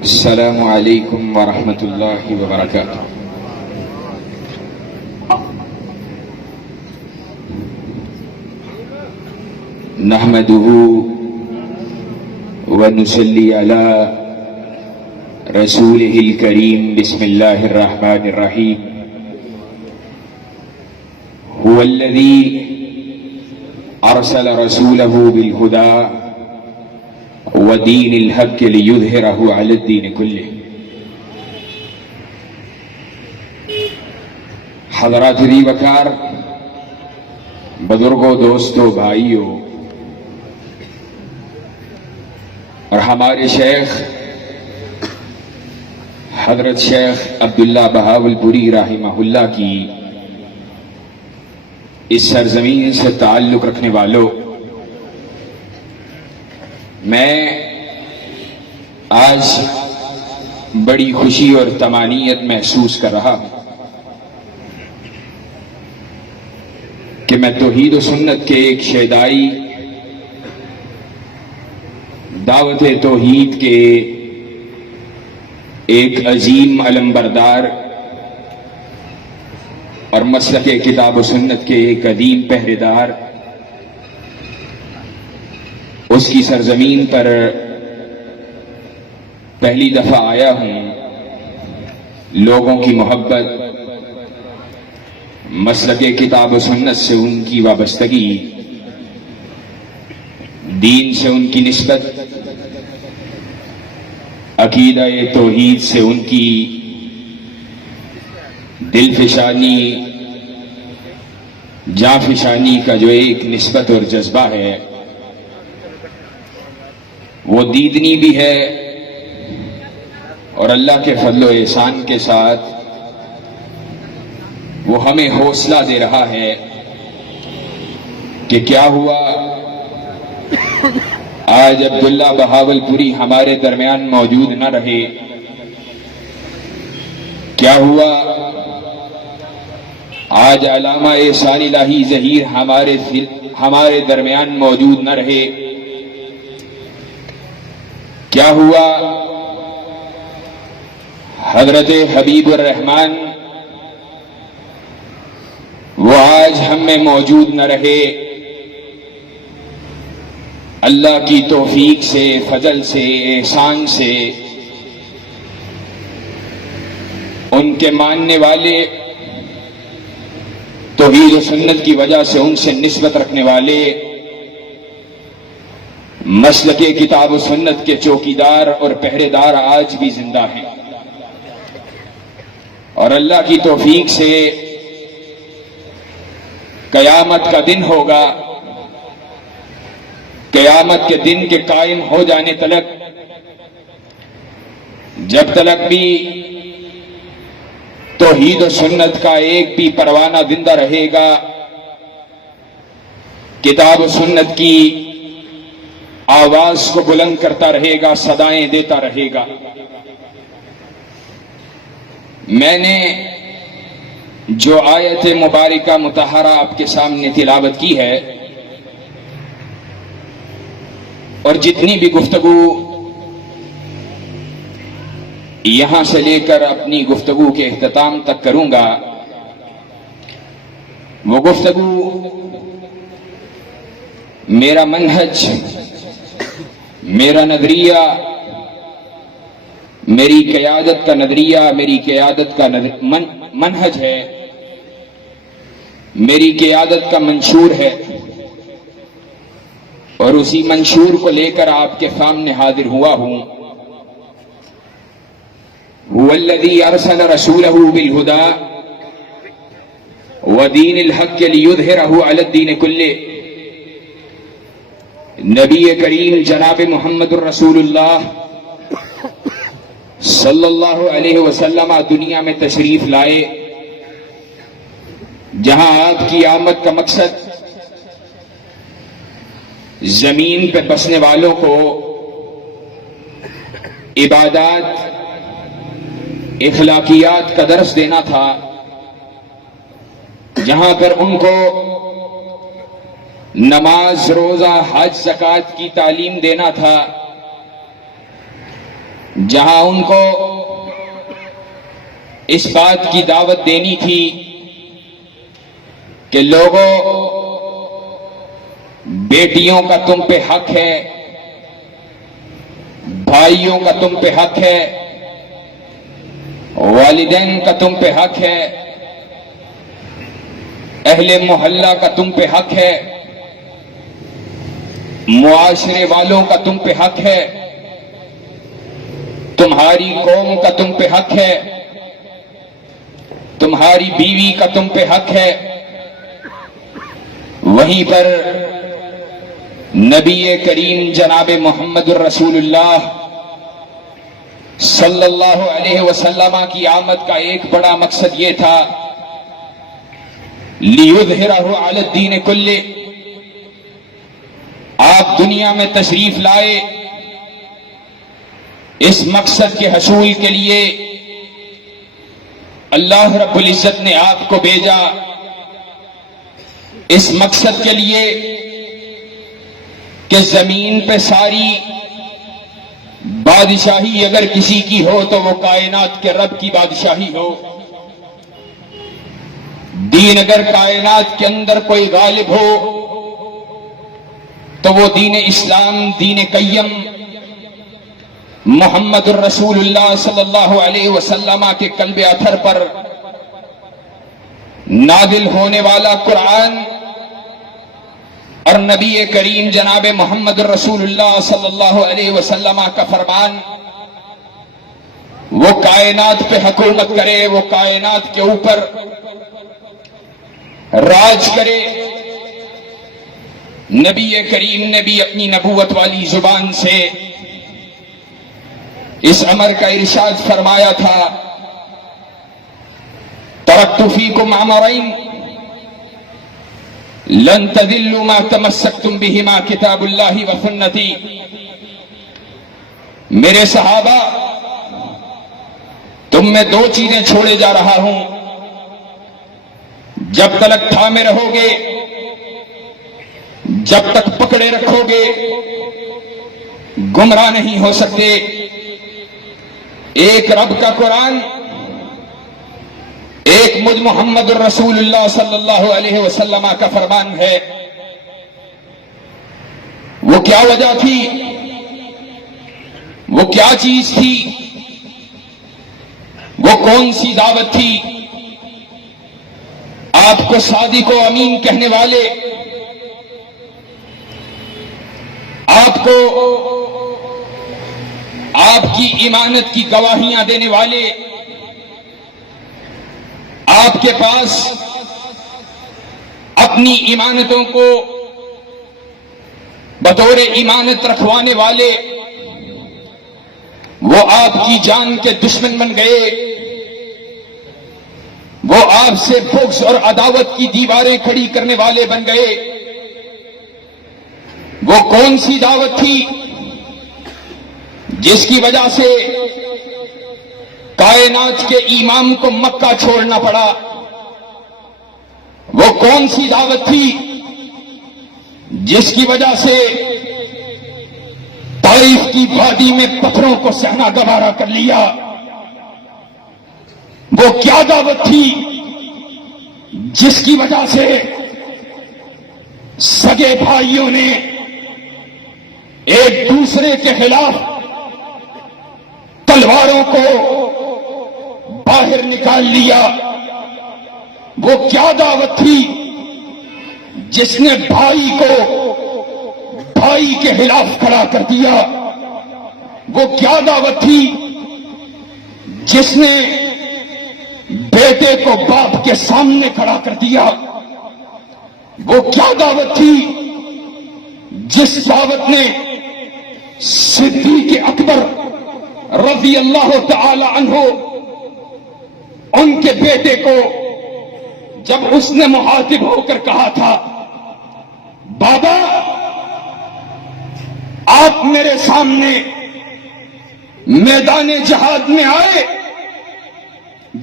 السلام علیکم ورحمۃ اللہ وبرکاتہ۔ نحمده ونصلی علی رسوله الکریم بسم اللہ الرحمن الرحیم۔ هو الذی ارسل رسوله بالهدى ودین الحق لیظہرہ علی الدین کلہ۔ حضرات دی وقار، بزرگوں، دوستوں، بھائیوں، اور ہمارے شیخ حضرت شیخ عبداللہ بہاولپوری رحمہ اللہ کی اس سرزمین سے تعلق رکھنے والوں، میں آج بڑی خوشی اور طمانینت محسوس کر رہا ہوں کہ میں توحید و سنت کے ایک شیدائی، دعوت توحید کے ایک عظیم علمبردار اور مسلک کتاب و سنت کے ایک قدیم پہرے دار، اس کی سرزمین پر پہلی دفعہ آیا ہوں۔ لوگوں کی محبت، مسلک کتاب و سنت سے ان کی وابستگی، دین سے ان کی نسبت، عقیدہ توحید سے ان کی دل فشانی، جاں فشانی کا جو ایک نسبت اور جذبہ ہے، وہ دیدنی بھی ہے، اور اللہ کے فضل و احسان کے ساتھ وہ ہمیں حوصلہ دے رہا ہے کہ کیا ہوا آج عبداللہ بہاولپوری ہمارے درمیان موجود نہ رہے، کیا ہوا آج علامہ احسان الہی ظہیر ہمارے درمیان موجود نہ رہے، کیا ہوا حضرت حبیب الرحمن وہ آج ہم میں موجود نہ رہے۔ اللہ کی توفیق سے، فضل سے، احسان سے ان کے ماننے والے، توحید و سنت کی وجہ سے ان سے نسبت رکھنے والے، مسلک کتاب و سنت کے چوکیدار اور پہرے دار آج بھی زندہ ہیں، اور اللہ کی توفیق سے قیامت کا دن ہوگا۔ قیامت کے دن کے قائم ہو جانے تلک، جب تلک بھی توحید و سنت کا ایک بھی پروانہ زندہ رہے گا، کتاب و سنت کی آواز کو بلند کرتا رہے گا، صدائیں دیتا رہے گا۔ میں نے جو آیت مبارکہ مطہرہ آپ کے سامنے تلاوت کی ہے، اور جتنی بھی گفتگو یہاں سے لے کر اپنی گفتگو کے اختتام تک کروں گا، وہ گفتگو میرا منہج، میرا نظریہ، میری قیادت کا نظریہ، میری قیادت کا منہج ہے، میری قیادت کا منشور ہے، اور اسی منشور کو لے کر آپ کے سامنے حاضر ہوا ہوں۔ هو الذی ارسل رسولہ بالہدی ودین الحق لیظہرہ علی الدین کلہ۔ نبی کریم جناب محمد الرسول اللہ صلی اللہ علیہ وسلم دنیا میں تشریف لائے، جہاں آپ کی آمد کا مقصد زمین پہ بسنے والوں کو عبادات، اخلاقیات کا درس دینا تھا، جہاں پر ان کو نماز، روزہ، حج، زکوٰۃ کی تعلیم دینا تھا، جہاں ان کو اس بات کی دعوت دینی تھی کہ لوگوں، بیٹیوں کا تم پہ حق ہے، بھائیوں کا تم پہ حق ہے، والدین کا تم پہ حق ہے، اہل محلہ کا تم پہ حق ہے، معاشرے والوں کا تم پہ حق ہے، تمہاری قوم کا تم پہ حق ہے، تمہاری بیوی کا تم پہ حق ہے۔ وہیں پر نبی کریم جناب محمد الرسول اللہ صلی اللہ علیہ وسلم کی آمد کا ایک بڑا مقصد یہ تھا، لِيُظْهِرَهُ عَلَى الدِّينِ كُلِّهِ، آپ دنیا میں تشریف لائے اس مقصد کے حصول کے لیے اللہ رب العزت نے آپ کو بھیجا، اس مقصد کے لیے کہ زمین پہ ساری بادشاہی اگر کسی کی ہو تو وہ کائنات کے رب کی بادشاہی ہو۔ دین اگر کائنات کے اندر کوئی غالب ہو تو وہ دین اسلام، دین قیم، محمد الرسول اللہ صلی اللہ علیہ وسلم کے قلب اطہر پر نازل ہونے والا قرآن اور نبی کریم جناب محمد الرسول اللہ صلی اللہ علیہ وسلم کا فرمان، وہ کائنات پہ حکومت کرے، وہ کائنات کے اوپر راج کرے۔ نبی کریم نے بھی اپنی نبوت والی زبان سے اس امر کا ارشاد فرمایا تھا، ترکت فیکم امرین لن تضلوا ما تمسکتم بہما کتاب اللہ و سنتی۔ میرے صحابہ، تم میں دو چیزیں چھوڑے جا رہا ہوں، جب تک تھامے رہو گے، جب تک پکڑے رکھو گے، گمراہ نہیں ہو سکتے۔ ایک رب کا قرآن، ایک مجھ محمد الرسول اللہ صلی اللہ علیہ وسلم کا فرمان ہے۔ وہ کیا وجہ تھی، وہ کیا چیز تھی، وہ کون سی دعوت تھی؟ آپ کو صادق و امین کہنے والے، آپ کو آپ کی ایمانت کی گواہیاں دینے والے، آپ کے پاس اپنی ایمانتوں کو بطور ایمانت رکھوانے والے، وہ آپ کی جان کے دشمن بن گئے، وہ آپ سے بغض اور عداوت کی دیواریں کھڑی کرنے والے بن گئے۔ وہ کون سی دعوت تھی جس کی وجہ سے کائنات کے امام کو مکہ چھوڑنا پڑا؟ وہ کون سی دعوت تھی جس کی وجہ سے طائف کی وادی میں پتھروں کو سہنا گوارا کر لیا؟ وہ کیا دعوت تھی جس کی وجہ سے سگے بھائیوں نے ایک دوسرے کے خلاف تلواروں کو باہر نکال لیا؟ وہ کیا دعوت تھی جس نے بھائی کو بھائی کے خلاف کھڑا کر دیا؟ وہ کیا دعوت تھی جس نے بیٹے کو باپ کے سامنے کھڑا کر دیا؟ وہ کیا دعوت تھی جس دعوت نے صدیق اکبر رضی اللہ تعالی عنہ ان کے بیٹے کو جب اس نے مخاطب ہو کر کہا تھا، بابا آپ میرے سامنے میدان جہاد میں آئے،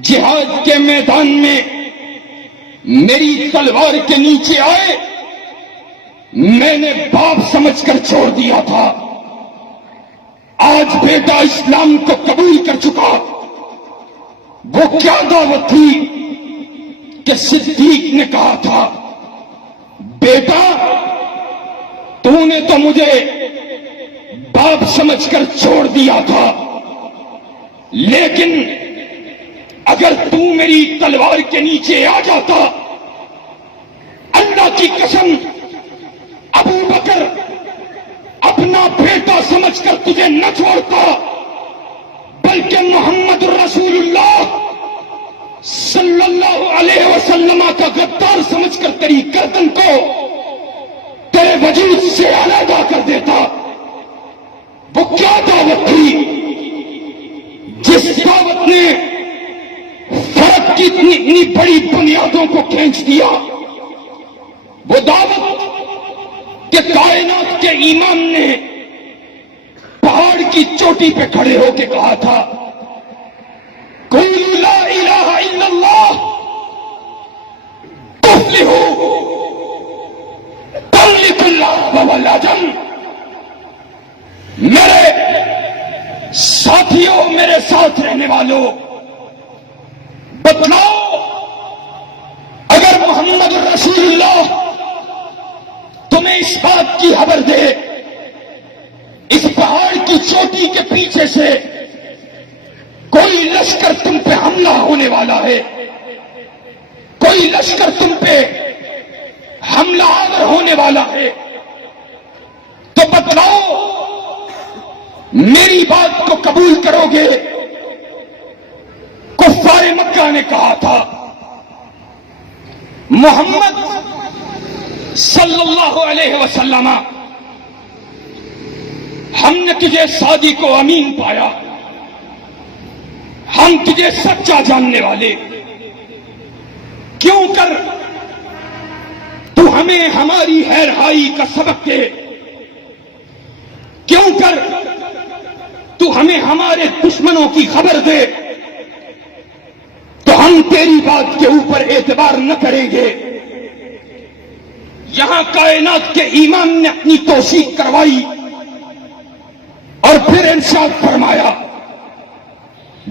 جہاد کے میدان میں میری تلوار کے نیچے آئے، میں نے باپ سمجھ کر چھوڑ دیا تھا، آج بیٹا اسلام کو قبول کر چکا، وہ کیا دعوت تھی کہ صدیق نے کہا تھا بیٹا تو نے تو مجھے باپ سمجھ کر چھوڑ دیا تھا، لیکن اگر تو میری تلوار کے نیچے آ جاتا، اللہ کی قسم ابو بکر اپنا بیٹا سمجھ کر تجھے نہ چھوڑتا، بلکہ محمد رسول اللہ صلی اللہ علیہ وسلم کا غدار سمجھ کر تیری گردن کو تیرے وجود سے علیحدہ کر دیتا۔ وہ کیا دعوت تھی جس دعوت نے فرق کی اتنی بڑی بنیادوں کو کھینچ دیا؟ وہ دعوت کہ کائنات کے امام نے پہاڑ کی چوٹی پہ کھڑے ہو کے کہا تھا قولوا لا الہ الا اللہ تفلحوا تملک العرب والعجم۔ میرے ساتھیوں، میرے ساتھ رہنے والوں، بتلاؤ اگر محمد رسول اللہ تمہیں اس بات کی خبر دے اس پہاڑ کی چوٹی کے پیچھے سے کوئی لشکر تم پہ حملہ ہونے والا ہے، کوئی لشکر تم پہ حملہ آور ہونے والا ہے، تو بتلاؤ میری بات کو قبول کرو گے؟ کفار مکہ نے کہا تھا محمد صلی اللہ علیہ وسلم ہم نے تجھے صادق و امین پایا، ہم تجھے سچا جاننے والے، کیوں کر تو ہمیں ہماری ہیرہائی کا سبق دے، کیوں کر تو ہمیں ہمارے دشمنوں کی خبر دے، تو ہم تیری بات کے اوپر اعتبار نہ کریں گے۔ یہاں کائنات کے امام نے اپنی توثیق کروائی اور پھر ارشاد فرمایا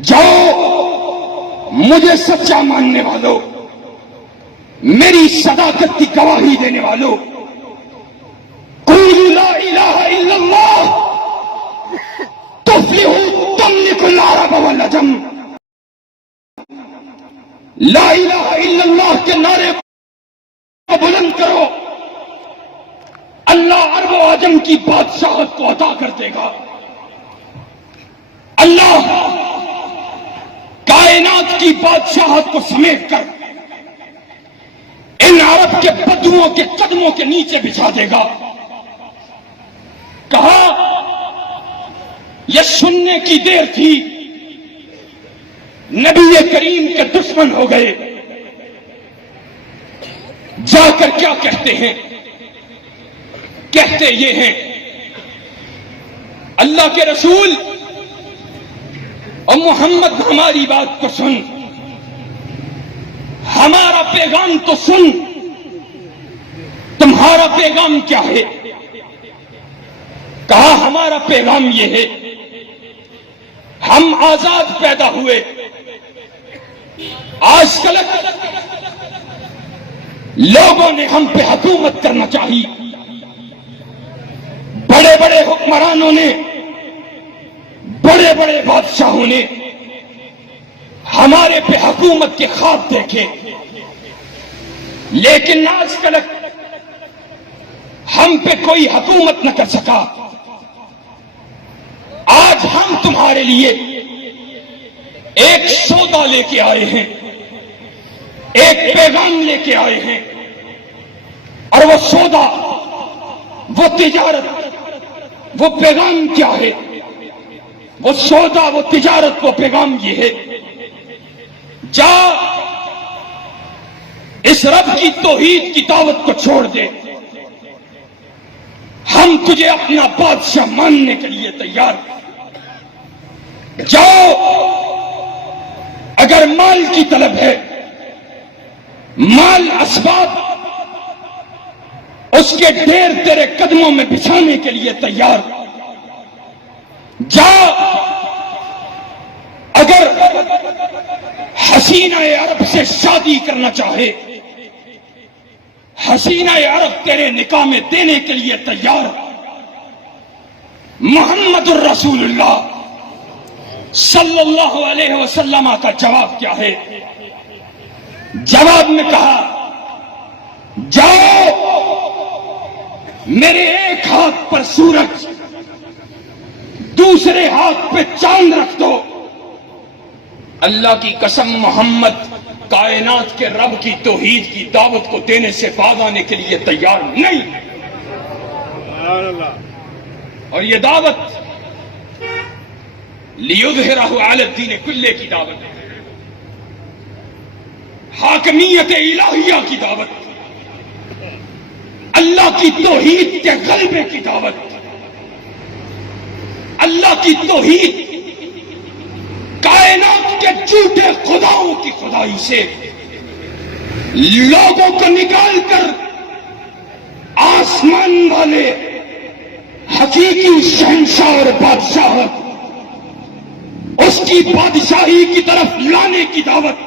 جاؤ مجھے سچا ماننے والوں، میری صداقت کی گواہی دینے والوں، قولوا لا الہ الا اللہ تفلحوا تملک العرب والعجم۔ لا الہ الا اللہ کے نعرے کو بلند کرو، اللہ عرب و عجم کی بادشاہت کو عطا کر دے گا۔ اللہ کائنات کی بادشاہت کو سمیٹ کر ان عرب کے بدوؤں کے قدموں کے نیچے بچھا دے گا۔ کہا یہ سننے کی دیر تھی، نبی کریم کے دشمن ہو گئے، جا کر کیا کہتے ہیں؟ کہتے یہ ہیں اللہ کے رسول اور محمد ہماری بات کو سن، ہمارا پیغام تو سن، تمہارا پیغام کیا ہے؟ کہا ہمارا پیغام یہ ہے ہم آزاد پیدا ہوئے، آج کل لوگوں نے ہم پہ حکومت کرنا چاہی، بڑے بڑے حکمرانوں نے، بڑے بڑے بادشاہوں نے ہمارے پہ حکومت کے خواب دیکھے، لیکن آج کل ہم پہ کوئی حکومت نہ کر سکا۔ آج ہم تمہارے لیے ایک سودا لے کے آئے ہیں، ایک پیغام لے کے آئے ہیں، اور وہ سودا، وہ تجارت، وہ پیغام کیا ہے؟ وہ سودا، وہ تجارت، وہ پیغام یہ ہے جا اس رب کی توحید کی دعوت کو چھوڑ دے، ہم تجھے اپنا بادشاہ ماننے کے لیے تیار۔ جاؤ، اگر مال کی طلب ہے، مال اسباب اس کے ڈھیر تیرے قدموں میں بچھانے کے لیے تیار۔ جا اگر حسینہ عرب سے شادی کرنا چاہے، حسینہ عرب تیرے نکاح میں دینے کے لیے تیار۔ محمد الرسول اللہ صلی اللہ علیہ وسلم کا جواب کیا ہے؟ جواب میں کہا، جاؤ میرے ایک ہاتھ پر سورج، دوسرے ہاتھ پہ چاند رکھ دو، اللہ کی قسم محمد کائنات کے رب کی توحید کی دعوت کو دینے سے باز آنے کے لیے تیار نہیں۔ اور یہ دعوت لیظہرہ علی الدین کلہ کی دعوت ہے، حاکمیت الہیہ کی دعوت، اللہ کی توحید کے غلبے کی دعوت، اللہ کی توحید کائنات کے جھوٹے خداؤں کی خدائی سے لوگوں کو نکال کر آسمان والے حقیقی شہنشاہ اور بادشاہت، اس کی بادشاہی کی طرف لانے کی دعوت،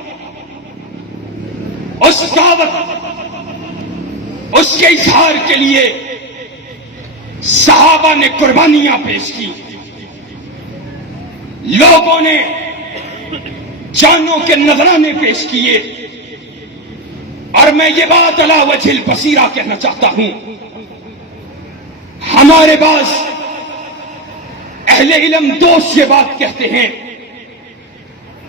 اس دعوت، اس کے اظہار کے لیے صحابہ نے قربانیاں پیش کی، لوگوں نے جانوں کے نذرانے پیش کیے۔ اور میں یہ بات علی وجہ البصیرہ کہنا چاہتا ہوں، ہمارے بعض اہل علم دوست یہ بات کہتے ہیں،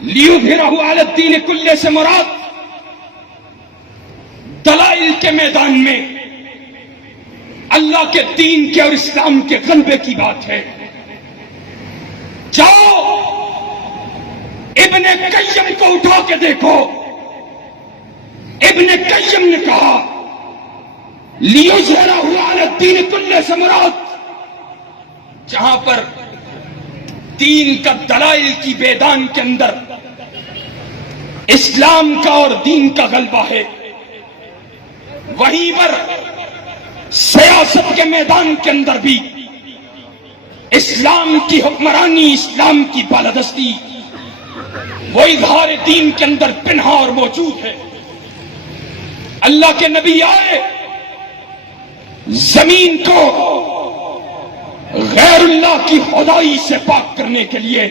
لیظہرہ علی الدین کلہ سے مراد دلائل کے میدان میں اللہ کے دین کے اور اسلام کے غلبے کی بات ہے۔ جاؤ ابن قیم کو اٹھا کے دیکھو، ابن قیم نے کہا لیظہرہ علی الدین کلہ سے مراد جہاں پر دین کا دلائل کی میدان کے اندر اسلام کا اور دین کا غلبہ ہے، وہیں پر سیاست کے میدان کے اندر بھی اسلام کی حکمرانی، اسلام کی بالادستی، وہ اظہار دین کے اندر پنہا اور موجود ہے۔ اللہ کے نبی آئے، زمین کو غیر اللہ کی خدائی سے پاک کرنے کے لیے،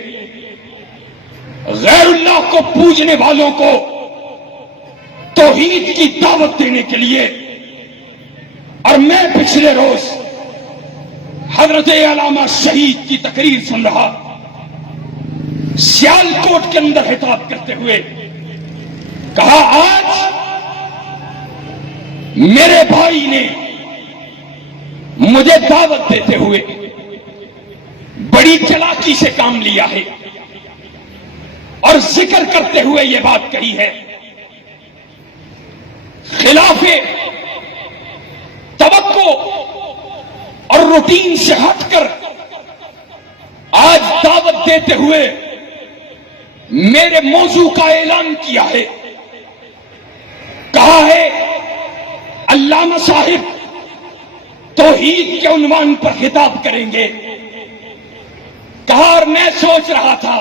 غیر اللہ کو پوجنے والوں کو توحید کی دعوت دینے کے لیے۔ اور میں پچھلے روز حضرت علامہ شہید کی تقریر سن رہا، سیالکوٹ کے اندر خطاب کرتے ہوئے کہا، آج میرے بھائی نے مجھے دعوت دیتے ہوئے بڑی چلاکی سے کام لیا ہے اور ذکر کرتے ہوئے یہ بات کہی ہے، خلاف توقع اور روٹین سے ہٹ کر آج دعوت دیتے ہوئے میرے موضوع کا اعلان کیا ہے۔ کہا ہے علامہ صاحب توحید کے عنوان پر خطاب کریں گے۔ کہا اور میں سوچ رہا تھا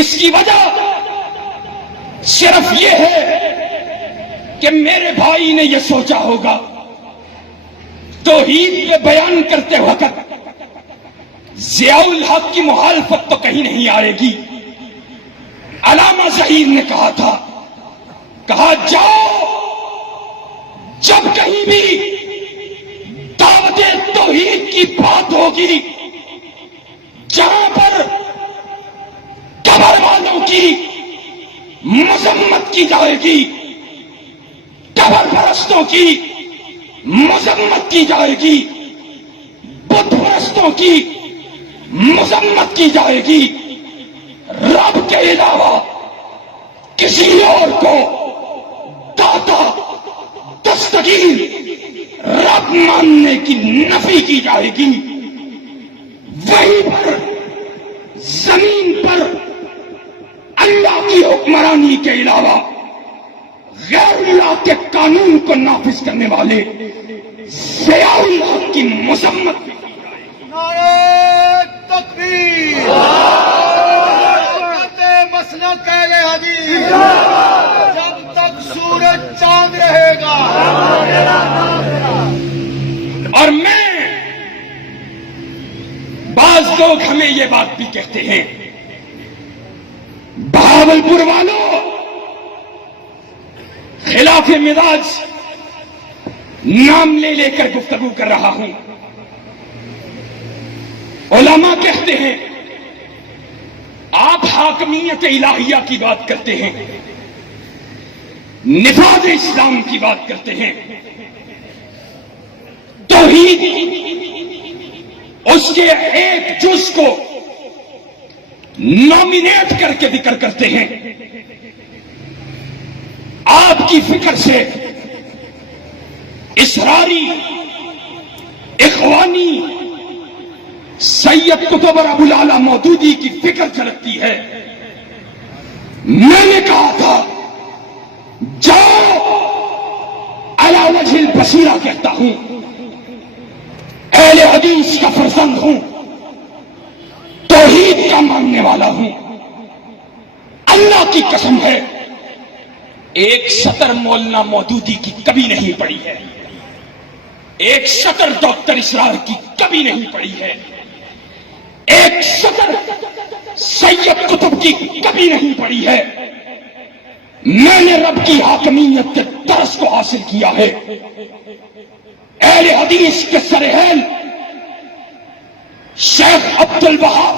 اس کی وجہ صرف یہ ہے کہ میرے بھائی نے یہ سوچا ہوگا توحید پہ بیان کرتے وقت ضیاء الحق کی مخالفت تو کہیں نہیں آئے گی۔ علامہ ظہیر نے کہا تھا، کہا جاؤ جب کہیں بھی دعوت توحید کی بات ہوگی، جہاں پر قبر والوں کی مذمت کی جائے گی، قبر پرستوں کی مذمت کی جائے گی، بت پرستوں کی مذمت کی جائے گی، رب کے علاوہ کسی اور کو داتا دستگیر رب ماننے کی نفی کی جائے گی، وہیں پر زمین پر اللہ کی حکمرانی کے علاوہ غیر اللہ کے قانون کو نافذ کرنے والے ضیاء الحق کی مذمت کی جائے گی۔ تکبیر مسلک اہل حدیث جب تک سورج چاند رہے گا. اور بعض لوگ ہمیں یہ بات بھی کہتے ہیں، بہاولپور والوں خلاف مزاج نام لے لے کر گفتگو کر رہا ہوں. علماء کہتے ہیں آپ حاکمیت الہیہ کی بات کرتے ہیں، نفاذ اسلام کی بات کرتے ہیں، توحید اس کے ایک جز کو نامینیٹ کر کے ذکر کرتے ہیں. آپ کی فکر سے اسراری اخوانی سید قطب اور ابو العلا مودودی کی فکر جھلکتی ہے. میں نے کہا تھا جاؤ علی وجہ البصیرہ کہتا ہوں، اہل حدیث کا فرزند ہوں، توحید کا ماننے والا ہوں. اللہ کی قسم ہے ایک سطر مولانا مودودی کی کبھی نہیں پڑی ہے، ایک سطر ڈاکٹر اسرار کی کبھی نہیں پڑی ہے، ایک سطر سید قطب کی کبھی نہیں پڑی ہے. میں نے رب کی حاکمیت کے درس کو حاصل کیا ہے. اہل حدیث کے سرحیل شیخ عبد الوہاب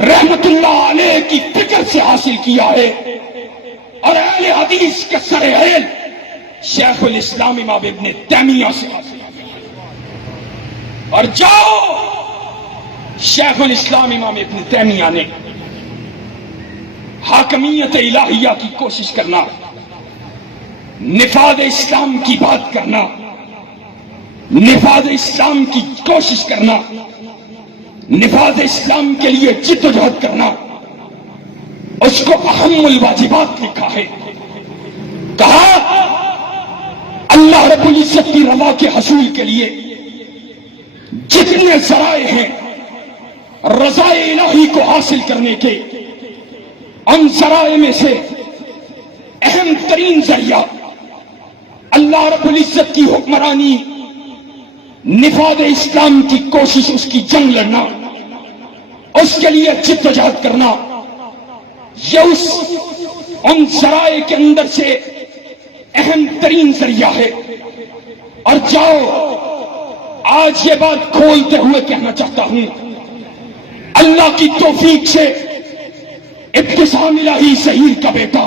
رحمت اللہ علیہ کی فکر سے حاصل کیا ہے، اور اہل حدیث کے سرحیل شیخ الاسلام امام ابن تیمیہ سے حاصل کیا. اور جاؤ شیخ الاسلام امام ابن تیمیہ نے حاکمیت الہیہ کی کوشش کرنا، نفاذ اسلام کی بات کرنا، نفاذ اسلام کی کوشش کرنا، نفاذ اسلام کے لیے جد و جہد کرنا، اس کو اہم الواجبات لکھا ہے. کہا اللہ رب العزت کی رضا کے حصول کے لیے جتنے ذرائع ہیں رضا الہی کو حاصل کرنے کے، ان ذرائع میں سے اہم ترین ذریعہ اللہ رب العزت کی حکمرانی، نفاذ اسلام کی کوشش، اس کی جنگ لڑنا، اس کے لیے جد و جہد کرنا، یہ ان ذرائع کے اندر سے اہم ترین ذریعہ ہے. اور جاؤ آج یہ بات کھولتے ہوئے کہنا چاہتا ہوں، اللہ کی توفیق سے ابتسام الہی ظہیر کا بیٹا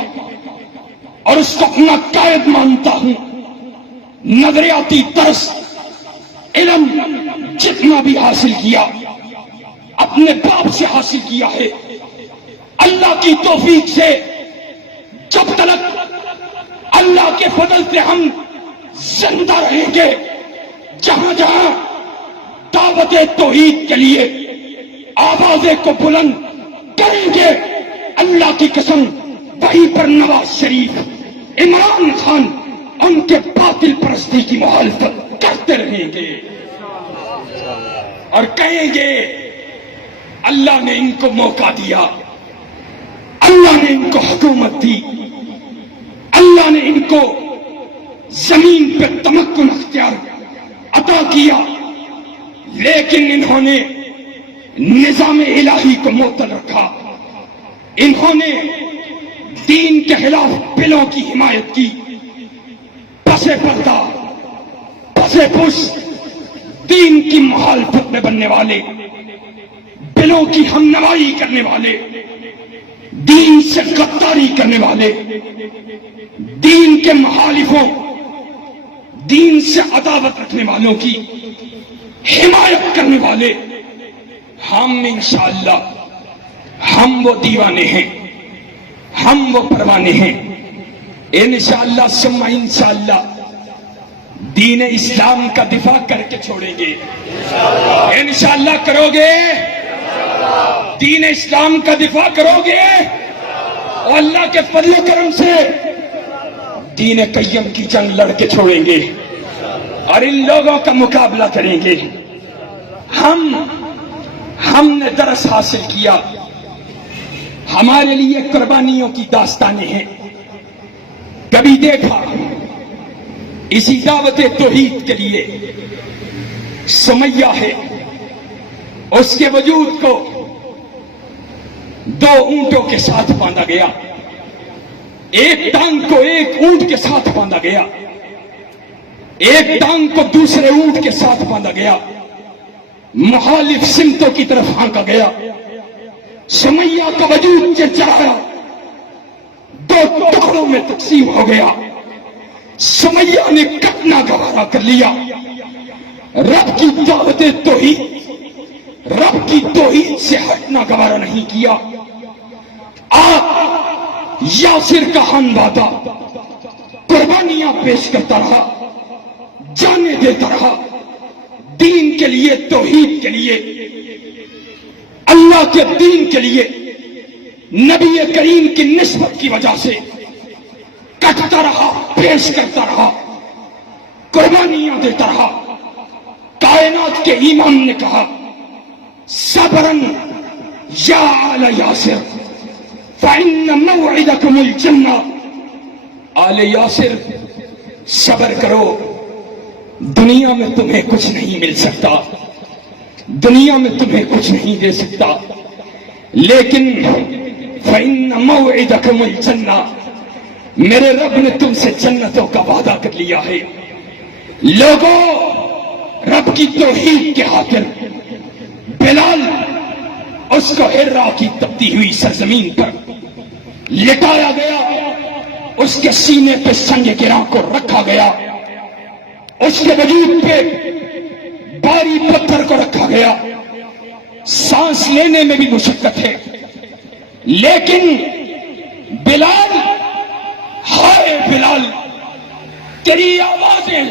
اور اس کو اپنا قائد مانتا ہوں. نظریاتی درس علم جتنا بھی حاصل کیا اپنے باپ سے حاصل کیا ہے. اللہ کی توفیق سے جب تک اللہ کے فضل سے ہم زندہ رہیں گے، جہاں جہاں دعوت توحید کے لیے آوازیں کو بلند کریں گے، اللہ کی قسم وہیں پر نواز شریف، عمران خان ان کے باطل پرستی کی مخالفت کرتے رہیں گے اور کہیں گے اللہ نے ان کو موقع دیا، اللہ نے ان کو حکومت دی، اللہ نے ان کو زمین پہ تمکن اختیار عطا کیا، لیکن انہوں نے نظام الہی کو معطل رکھا، انہوں نے دین کے خلاف بلوں کی حمایت کی، پسے پردہ پسے پش دین کی مخالفت میں بننے والے، بلوں کی ہم نوائی کرنے والے، دین سے غداری کرنے والے، دین کے مخالفوں، دین سے عداوت رکھنے والوں کی حمایت کرنے والے. ہم انشاءاللہ ہم وہ دیوانے ہیں، ہم وہ پروانے ہیں، انشاءاللہ ثم انشاءاللہ دین اسلام کا دفاع کر کے چھوڑیں گے. انشاءاللہ کرو گے؟ دین اسلام کا دفاع کرو گے اور اللہ کے فضل و کرم سے دین قیم کی جنگ لڑ کے چھوڑیں گے اور ان لوگوں کا مقابلہ کریں گے. ہم ہم نے درس حاصل کیا، ہمارے لیے قربانیوں کی داستانیں ہیں. کبھی دیکھا اسی دعوت توحید کے لیے سمیہ ہے، اس کے وجود کو 2 اونٹوں کے ساتھ باندھا گیا، ایک ٹانگ کو ایک اونٹ کے ساتھ باندھا گیا، ایک ٹانگ کو دوسرے اونٹ کے ساتھ باندھا گیا، مخالف سمتوں کی طرف ہانکا گیا. سمیہ کا وجود چرچرایا، 2 ٹکڑوں میں تقسیم ہو گیا. سمیہ نے کٹنا گوارا کر لیا، رب کی دعوت توحید، رب کی توحید سے ہٹنا گوارا نہیں کیا. آپ یاسر کا ہم وعدہ قربانیاں پیش کرتا رہا، جانے دیتا رہا، دین کے لیے، توحید کے لیے، اللہ کے دین کے لیے. نبی کریم کی نسبت کی وجہ سے کٹتا رہا، پیش کرتا رہا، قربانیاں دیتا رہا. کائنات کے امام نے کہا صبرن یا آل یاسر فإن موعدکم الجنہ. آل یاسر صبر کرو، دنیا میں تمہیں کچھ نہیں مل سکتا، دنیا میں تمہیں کچھ نہیں دے سکتا، لیکن فإن موعدکم الجنہ، میرے رب نے تم سے جنتوں کا وعدہ کر لیا ہے. لوگوں، رب کی توحید کے خاطر بلال اس کو حرا کی تپتی ہوئی سرزمین پر لٹایا گیا، اس کے سینے پہ سنگ گراں کو رکھا گیا، اس کے وجود پہ بھاری پتھر کو رکھا گیا. سانس لینے میں بھی مشقت ہے، لیکن بلال، ہائے بلال، تیری آوازیں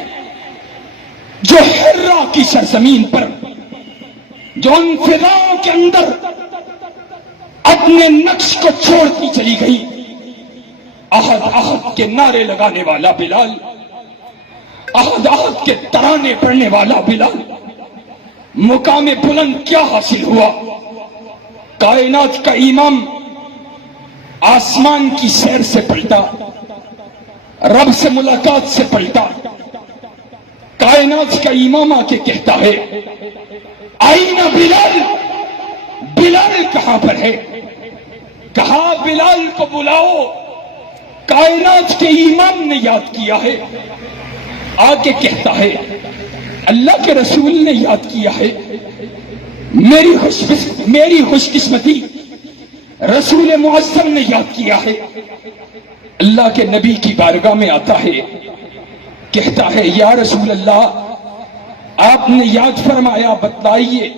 جو حرا کی سرزمین پر، جو ان فضاؤں کے اندر اپنے نقش کو چھوڑتی چلی گئی، احد احد کے نعرے لگانے والا بلال، احد احد کے ترانے پڑھنے والا بلال، مقام بلند کیا حاصل ہوا؟ کائنات کا امام آسمان کی سیر سے پلٹا، رب سے ملاقات سے پلٹا. کائنات کا امام آ کے کہتا ہے آئین بلال، بلال کہاں پر ہے؟ کہا بلال کو بلاؤ. کائنات کے امام نے یاد کیا ہے، آ کے کہتا ہے اللہ کے رسول نے یاد کیا ہے. میری خوش قسمتی، رسول معظم نے یاد کیا ہے. اللہ کے نبی کی بارگاہ میں آتا ہے، کہتا ہے یا رسول اللہ، آپ نے یاد فرمایا، بتلائیے.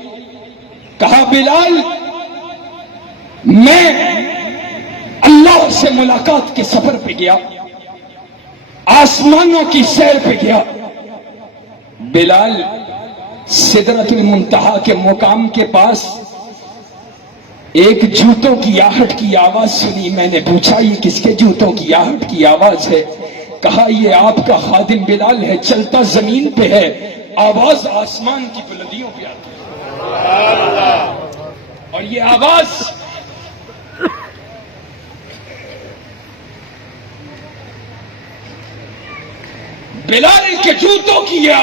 کہا بلال، میں اللہ سے ملاقات کے سفر پہ گیا، آسمانوں کی سیر پہ گیا. بلال، سدرۃ المنتہا کے مقام کے پاس ایک جوتوں کی آہٹ کی آواز سنی. میں نے پوچھا یہ کس کے جوتوں کی آہٹ کی آواز ہے؟ کہا یہ آپ کا خادم بلال ہے، چلتا زمین پہ ہے، آواز آسمان کی بلندیوں پہ آتی ہے. اور یہ آواز بلال کے جوتوں کی یہ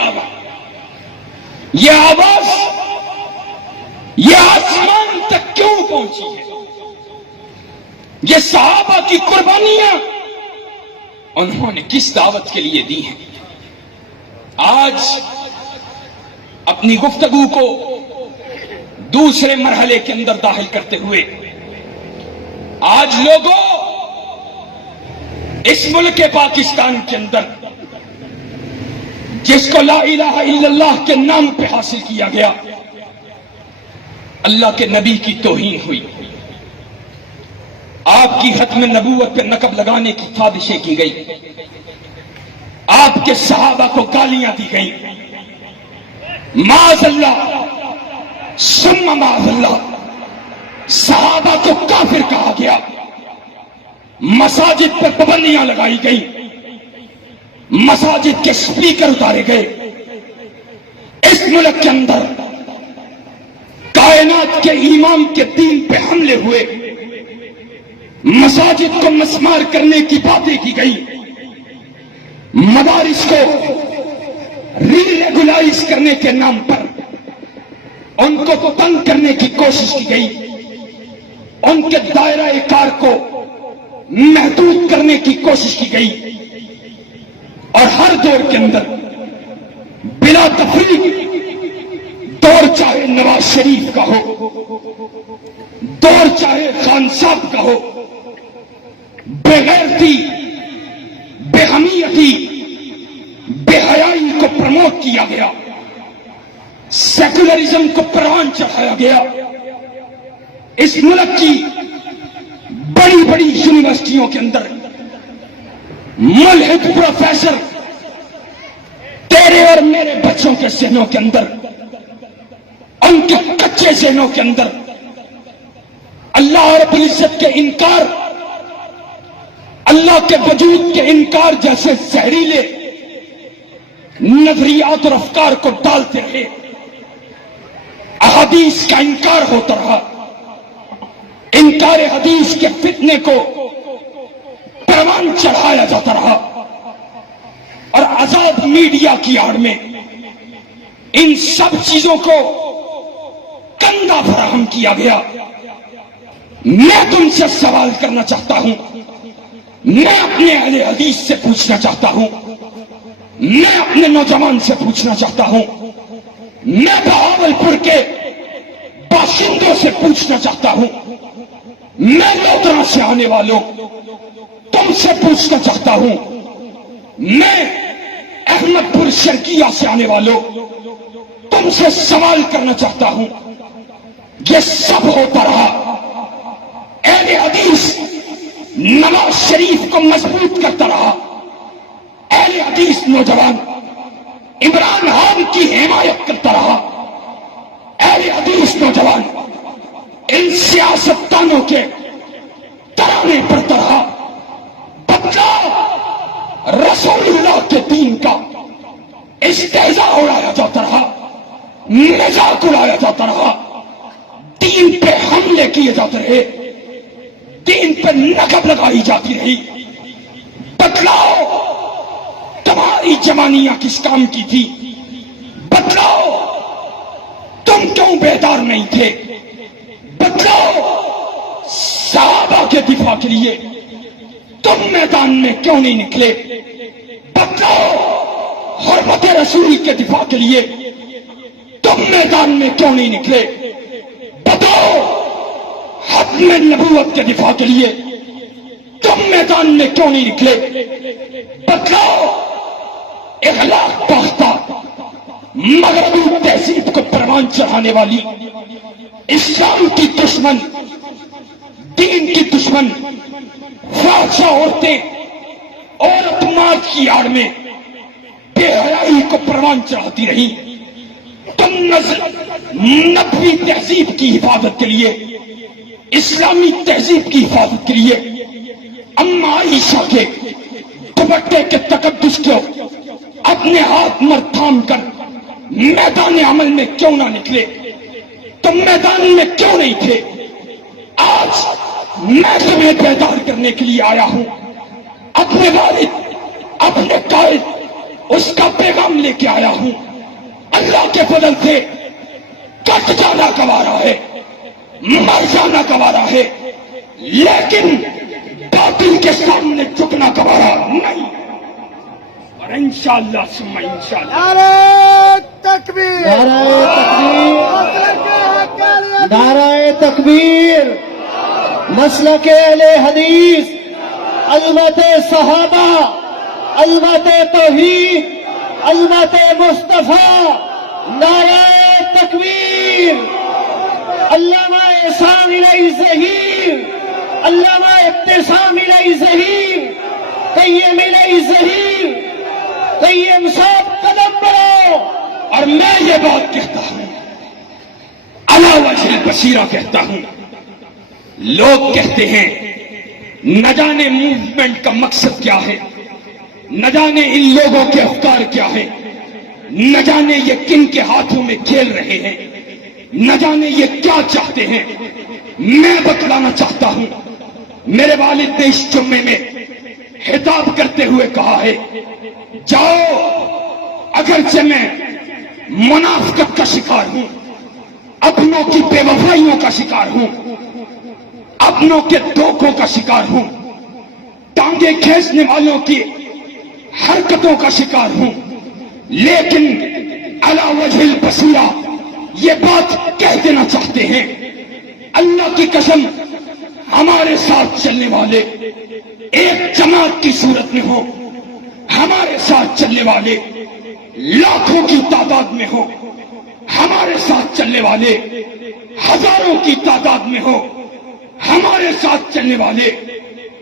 آواز یہ آسمان تک کیوں پہنچی ہے؟ یہ صحابہ کی قربانیاں انہوں نے کس دعوت کے لیے دی ہیں؟ آج اپنی گفتگو کو دوسرے مرحلے کے اندر داخل کرتے ہوئے، آج لوگوں، اس ملک پاکستان کے اندر جس کو لا الہ الا اللہ کے نام پہ حاصل کیا گیا، اللہ کے نبی کی توہین ہوئی، آپ کی ختم نبوت پہ نقب لگانے کی سازشیں کی گئی، آپ کے صحابہ کو گالیاں دی گئیں، معاذ اللہ ثم معاذ اللہ، صحابہ کو کافر کہا گیا، مساجد پر پابندیاں لگائی گئی، مساجد کے سپیکر اتارے گئے. اس ملک کے اندر کائنات کے امام کے دین پہ حملے ہوئے، مساجد کو مسمار کرنے کی باتیں کی گئی، مدارس کو ری ریگولائز کرنے کے نام پر ان کو تنگ کرنے کی کوشش کی گئی، ان کے دائرہ کار کو محدود کرنے کی کوشش کی گئی، اور ہر دور کے اندر بلا تفریق، دور چاہے نواز شریف کا ہو، دور چاہے خان صاحب کا ہو، بے غیرتی، بے حمیتی، بے حیائی کو پروموٹ کیا گیا، سیکولرزم کو پروان چڑھایا گیا۔ اس ملک کی بڑی بڑی یونیورسٹیوں کے اندر ملحد پروفیسر تیرے اور میرے بچوں کے ذہنوں کے اندر، ان کے کچے ذہنوں کے اندر اللہ رب العزت کے انکار، اللہ کے وجود کے انکار جیسے زہریلے نظریات اور افکار کو ڈالتے رہے، احادیث کا انکار ہوتا رہا، انکار حدیث کے فتنے کو پروان چڑھایا جاتا رہا، اور آزاد میڈیا کی آڑ میں ان سب چیزوں کو کندھا فراہم کیا گیا۔ میں تم سے سوال کرنا چاہتا ہوں، میں اپنے اہل حدیث سے پوچھنا چاہتا ہوں، میں اپنے نوجوان سے پوچھنا چاہتا ہوں، میں بہاولپور کے باشندوں سے پوچھنا چاہتا ہوں، میں لودھرا سے آنے والوں تم سے پوچھنا چاہتا ہوں، میں احمد پور شرقیہ سے آنے والوں تم سے سوال کرنا چاہتا ہوں، یہ سب ہوتا رہا، اہل حدیث نواز شریف کو مضبوط کرتا رہا، اہل حدیث نوجوان عمران خان کی حمایت کرتا رہا، اہل حدیث نوجوان ان سیاستدانوں کے ترانے پڑتا رہا، بدلا رسول اللہ کے دین کا استہزاء اڑایا جاتا رہا، مذاق اڑایا جاتا رہا، دین پہ حملے کیے جاتے رہے، دین پہ نقب لگائی جاتی رہی۔ بتلاؤ تمہاری جوانیاں کس کام کی تھی؟ بتلاؤ تم کیوں بیدار نہیں تھے؟ بتلاؤ صحابہ کے دفاع کے لیے تم میدان میں کیوں نہیں نکلے؟ بتلاؤ حرمت رسول کے دفاع کے لیے تم میدان میں کیوں نہیں نکلے؟ بتاؤ ختم نبوت کے دفاع کے لیے تم میدان میں کیوں نہیں نکلے؟ بتلاؤ اخلاق باختہ مغربی تہذیب کو پروان چڑھانے والی اسلام کی دشمن، دین کی دشمن فاحشہ عورتیں عورت مارچ کی آڑ میں بے حیائی کو پروان چڑھاتی رہی، تم نبوی تہذیب کی حفاظت کے لیے، اسلامی تہذیب کی حفاظت کے لیے اما عائشہ کے دوپٹے کے تقدس کو اپنے ہاتھ میں تھام کر میدان عمل میں کیوں نہ نکلے؟ تم میدان میں کیوں نہیں تھے؟ آج میں تمہیں بیدار کرنے کے لیے آیا ہوں، اپنے والد، اپنے قائد، اس کا پیغام لے کے آیا ہوں۔ اللہ کے فضل سے کٹ جانا گوارا ہے، مر جانا گوارا ہے، لیکن باطل کے سامنے جھکنا گوارا نہیں، اور انشاءاللہ ثم انشاءاللہ۔ نعرہ تکبیر، نعرہ تکبیر، مسلک اہل حدیث، عظمت صحابہ، عظمت توحید، عظمت مصطفیٰ، نعرہ تکبیر۔ علامہ احسان الہی ظہیر، علامہ ابتسام الہی ظہیر، قیم الہی ظہیر، قیم صاحب قدم بڑھو۔ اور میں یہ بات کہتا ہوں، علی وجہ البصیرہ کہتا ہوں، لوگ کہتے ہیں نہ جانے موومنٹ کا مقصد کیا ہے، نہ جانے ان لوگوں کے افکار کیا ہے، نہ جانے یہ کن کے ہاتھوں میں کھیل رہے ہیں۔ نہ جانے یہ کیا چاہتے ہیں، میں بتلانا چاہتا ہوں۔ میرے والد نے اس جمعے میں خطاب کرتے ہوئے کہا ہے، جاؤ، اگرچہ میں منافقت کا شکار ہوں، اپنوں کی بے وفائیوں کا شکار ہوں، اپنوں کے دھوکوں کا شکار ہوں، ٹانگیں کھینچنے والوں کی حرکتوں کا شکار ہوں، لیکن علی وجہ البصیرہ یہ بات کہہ دینا چاہتے ہیں، اللہ کی قسم ہمارے ساتھ چلنے والے ایک جماعت کی صورت میں ہوں، ہمارے ساتھ چلنے والے لاکھوں کی تعداد میں ہوں، ہمارے ساتھ چلنے والے ہزاروں کی تعداد میں ہوں، ہمارے ساتھ چلنے والے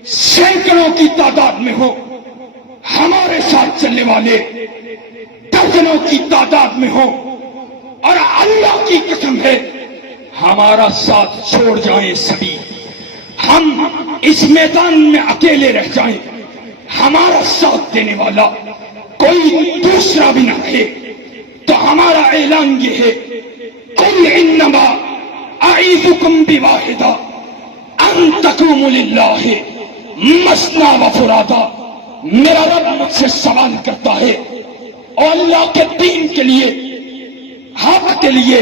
سینکڑوں کی تعداد میں ہوں، ہمارے ساتھ چلنے والے درجنوں کی تعداد میں ہوں، اور اللہ کی قسم ہے ہمارا ساتھ چھوڑ جائیں سبھی، ہم اس میدان میں اکیلے رہ جائیں، ہمارا ساتھ دینے والا کوئی دوسرا بھی نہ رہے، تو ہمارا اعلان یہ ہے، قل انما اعیذکم بواحدہ ان تقوموا للہ مثنی و فرادا۔ میرا رب مجھ سے سوال کرتا ہے، اور اللہ کے دین کے لیے، حق کے لیے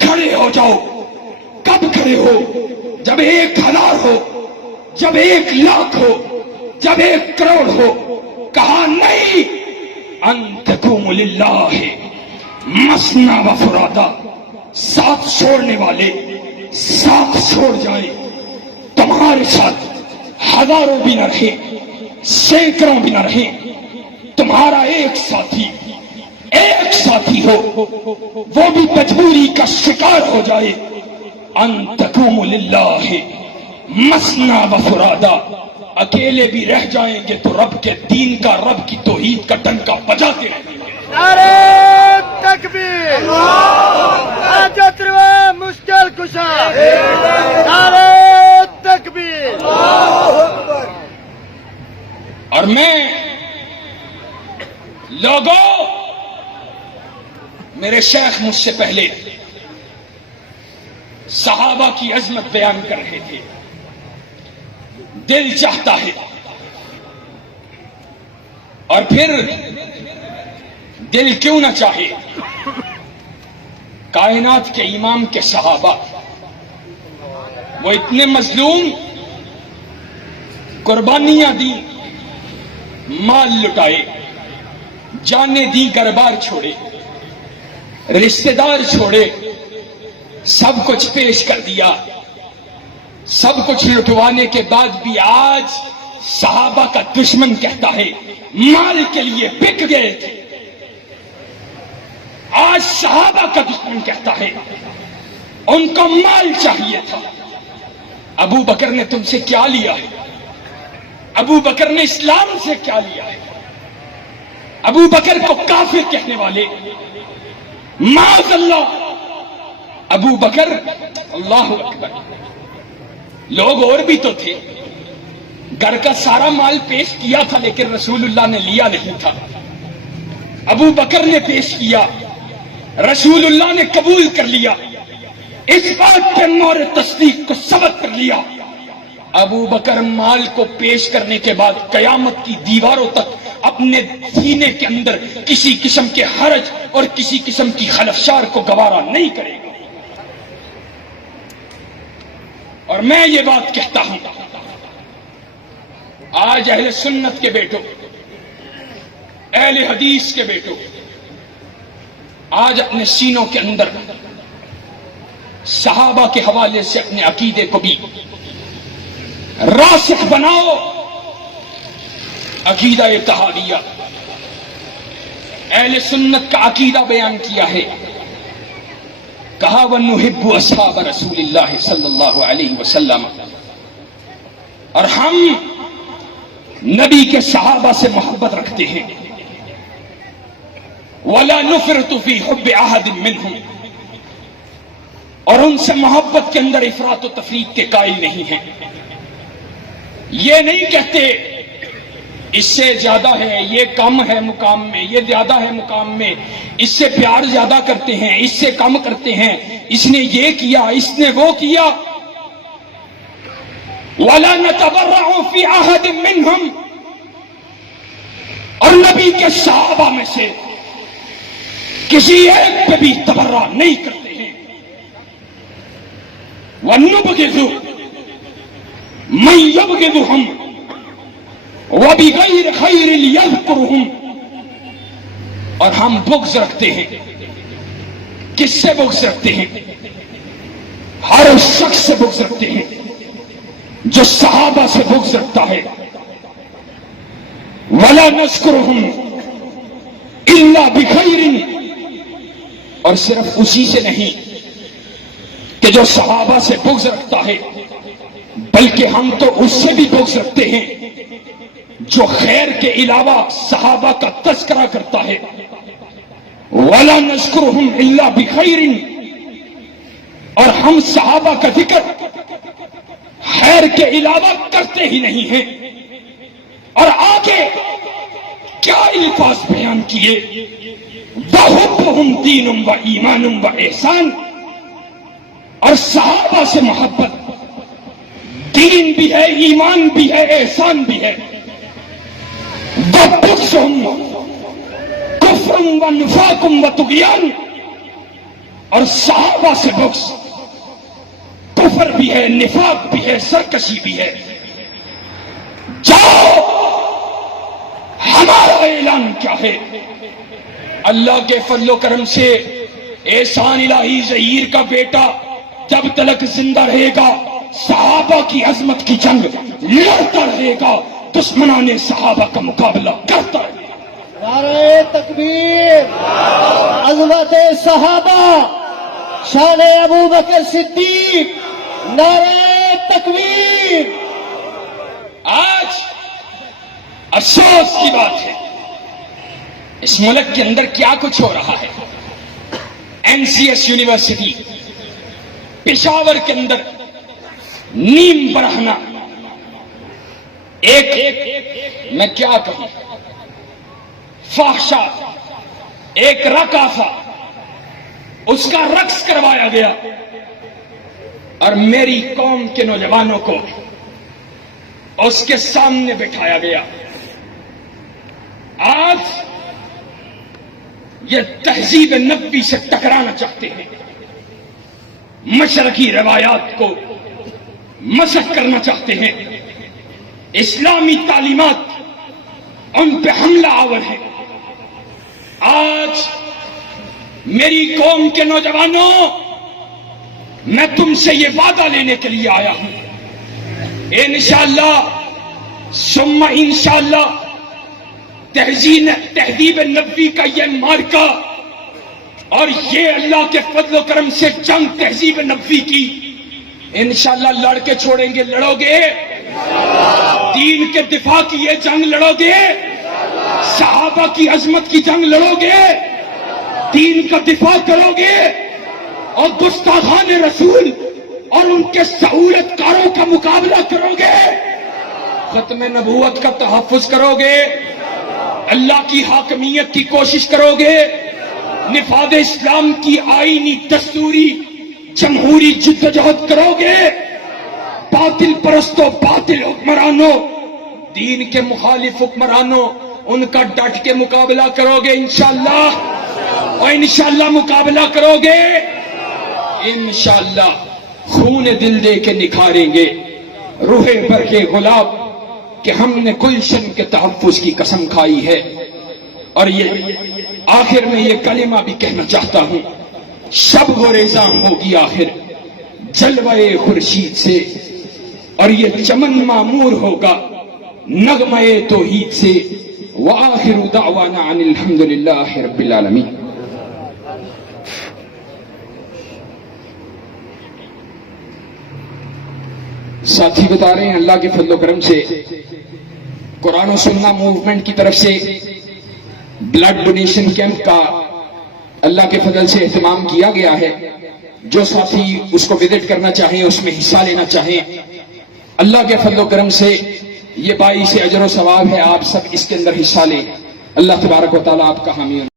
کھڑے ہو جاؤ۔ کب کھڑے ہو؟ جب 1000 ہو، جب 1,00,000 ہو، جب 1 کروڑ ہو۔ کہا نہیں، ان تقوموا للہ مثنی و فرادا، ساتھ چھوڑنے والے ساتھ چھوڑ جائیں، تمہارے ساتھ ہزاروں بھی نہ رہے، سینکڑوں بھی نہ رہے، تمہارا ایک ساتھی ہو، وہ بھی مجبوری کا شکار ہو جائے۔ ان تقوموا للہ مثنی و فرادا، اکیلے بھی رہ جائیں گے تو رب کے دین کا، رب کی توحید کا ڈنکا بجاتے رہیں گے۔ نعرہ تکبیر، حاجت روا مشکل کشا، نعرہ تکبیر۔ اور میں لوگوں، میرے شیخ مجھ سے پہلے صحابہ کی عظمت بیان کر رہے تھے، دل چاہتا ہے، اور پھر دل کیوں نہ چاہے، کائنات کے امام کے صحابہ وہ اتنے مظلوم، قربانیاں دی، مال لٹائے، جانیں دی، گھر بار چھوڑے، رشتہ دار چھوڑے، سب کچھ پیش کر دیا، سب کچھ لٹوانے کے بعد بھی آج صحابہ کا دشمن کہتا ہے مال کے لیے بک گئے تھے۔ آج صحابہ کا دشمن کہتا ہے ان کو مال چاہیے تھا۔ ابو بکر نے تم سے کیا لیا ہے؟ ابو بکر نے اسلام سے کیا لیا ہے؟ ابو بکر کو کافر کہنے والے، معاذ اللہ، ابو بکر، اللہ اکبر، لوگ اور بھی تو تھے، گھر کا سارا مال پیش کیا تھا لیکن رسول اللہ نے لیا نہیں تھا۔ ابو بکر نے پیش کیا، رسول اللہ نے قبول کر لیا، اس بات پہ مور تصدیق کو ثبت کر لیا۔ ابو بکر مال کو پیش کرنے کے بعد قیامت کی دیواروں تک اپنے سینے کے اندر کسی قسم کے حرج اور کسی قسم کی خلفشار کو گوارا نہیں کرے گا۔ اور میں یہ بات کہتا ہوں، آج اہل سنت کے بیٹوں، اہل حدیث کے بیٹوں، آج اپنے سینوں کے اندر صحابہ کے حوالے سے اپنے عقیدے کو بھی راسخ بناؤ۔ عقیدہ اتحادیہ، اہل سنت کا عقیدہ بیان کیا ہے، کہا وَنُحِبُّ أَصْحَابَ رسول اللہ صلی اللہ علیہ وسلم، اور ہم نبی کے صحابہ سے محبت رکھتے ہیں، وَلَا نُفْرِطُ فِي حُبِّ أَحَدٍ مِّنْهُمْ، اور ان سے محبت کے اندر افراط و تفریط کے قائل نہیں ہیں۔ یہ نہیں کہتے اس سے زیادہ ہے، یہ کم ہے مقام میں، یہ زیادہ ہے مقام میں، اس سے پیار زیادہ کرتے ہیں، اس سے کم کرتے ہیں، اس نے یہ کیا، اس نے وہ کیا. وَلَا نَتَبَرَّعُ فِي أَحَدٍ مِّنْهُمْ، اور نبی کے صحابہ میں سے کسی ایک پہ بھی تبرع نہیں کرتے ہیں. وَنُبْغِضُ مَن يَبْغِضُهُمْ وَبِغَيْرِ خَيْرٍ يَذْكُرُهُمْ، اور ہم بغض رکھتے ہیں. کس سے بغض رکھتے ہیں؟ ہر اس شخص سے بغض رکھتے ہیں جو صحابہ سے بغض رکھتا ہے. وَلَا نَذْكُرُهُمْ إِلَّا بِخَيْرٍ، اور صرف اسی سے نہیں کہ جو صحابہ سے بغض رکھتا ہے، بلکہ ہم تو اس سے بھی بغض رکھتے ہیں جو خیر کے علاوہ صحابہ کا تذکرہ کرتا ہے. وَلَا نَذْكُرُهُمْ إِلَّا بِخَيْرٍ، اور ہم صحابہ کا ذکر خیر کے علاوہ کرتے ہی نہیں ہیں. اور آگے کیا الفاظ بیان کیے؟ وَحُبُّهُمْ دِینٌ وَإِیمَانٌ وَإِحْسَانٌ، اور صحابہ سے محبت دین بھی ہے، ایمان بھی ہے، احسان بھی ہے. وَبُغْضُهُمْ كُفْرٌ وَنِفَاقٌ وَطُغْيَانٌ، اور صحابہ سے بغض کفر بھی ہے، نفاق بھی ہے، سرکشی بھی ہے. جاؤ، ہمارا اعلان کیا ہے؟ اللہ کے فضل و کرم سے احسان الہی ظہیر کا بیٹا جب تلک زندہ رہے گا صحابہ کی عظمت کی جنگ لڑتا رہے گا، دشمنان صحابہ کا مقابلہ کرتا رہے گا. نعرہ تکبیر، عظمت صحابہ، شان ابو بکر صدیق، نعرہ تکبیر. آج افسوس کی بات ہے اس ملک کے اندر کیا کچھ ہو رہا ہے. NCS یونیورسٹی پشاور کے اندر نیم برہنہ ایک میں کیا کہوں، فحشا، ایک رقاصہ، اس کا رقص کروایا گیا اور میری قوم کے نوجوانوں کو اس کے سامنے بٹھایا گیا. آج یہ تہذیب نبوی سے ٹکرانا چاہتے ہیں، مشرقی روایات کو مسخ کرنا چاہتے ہیں، اسلامی تعلیمات ان پہ حملہ آور ہے. آج میری قوم کے نوجوانوں، میں تم سے یہ وعدہ لینے کے لیے آیا ہوں، انشاءاللہ ثم انشاءاللہ تہذیب نبوی کا یہ مارکہ اور یہ اللہ کے فضل و کرم سے جنگ تہذیب نبوی کی انشاءاللہ لڑ کے چھوڑیں گے. لڑو گے؟ دین کے دفاع کی یہ جنگ لڑو گے؟ صحابہ کی عظمت کی جنگ لڑو گے؟ دین کا دفاع کرو گے اور گستاخان رسول اور ان کے سہولت کاروں کا مقابلہ کرو گے؟ ختم نبوت کا تحفظ کرو گے؟ اللہ کی حاکمیت کی کوشش کرو گے؟ نفاذ اسلام کی آئینی دستوری جمہوری جدوجہد کرو گے؟ باطل پرستوں، باطل حکمرانوں، دین کے مخالف حکمرانوں، ان کا ڈٹ کے مقابلہ کرو گے انشاءاللہ؟ اور انشاءاللہ مقابلہ کرو گے؟ انشاءاللہ خون دل دے کے نکھاریں گے روح بھر کے گلاب کہ ہم نے گلشن کے تحفظ کی قسم کھائی ہے. اور یہ آخر میں یہ کلمہ بھی کہنا چاہتا ہوں، شب و ریزاں ہوگی آخر جلوہ خورشید سے، اور یہ چمن معمور ہوگا نغمہ توحید سے. وآخر دعوانا عن الحمدللہ رب العالمین. ساتھی بتا رہے ہیں اللہ کے فضل و کرم سے قرآن و سننا موومنٹ کی طرف سے بلڈ ڈونیشن کیمپ کا اللہ کے فضل سے اہتمام کیا گیا ہے. جو ساتھی اس کو وزٹ کرنا چاہیں، اس میں حصہ لینا چاہیں، اللہ کے فضل و کرم سے یہ باعث اجر و ثواب ہے. آپ سب اس کے اندر حصہ لیں. اللہ تبارک و تعالیٰ آپ کا حامی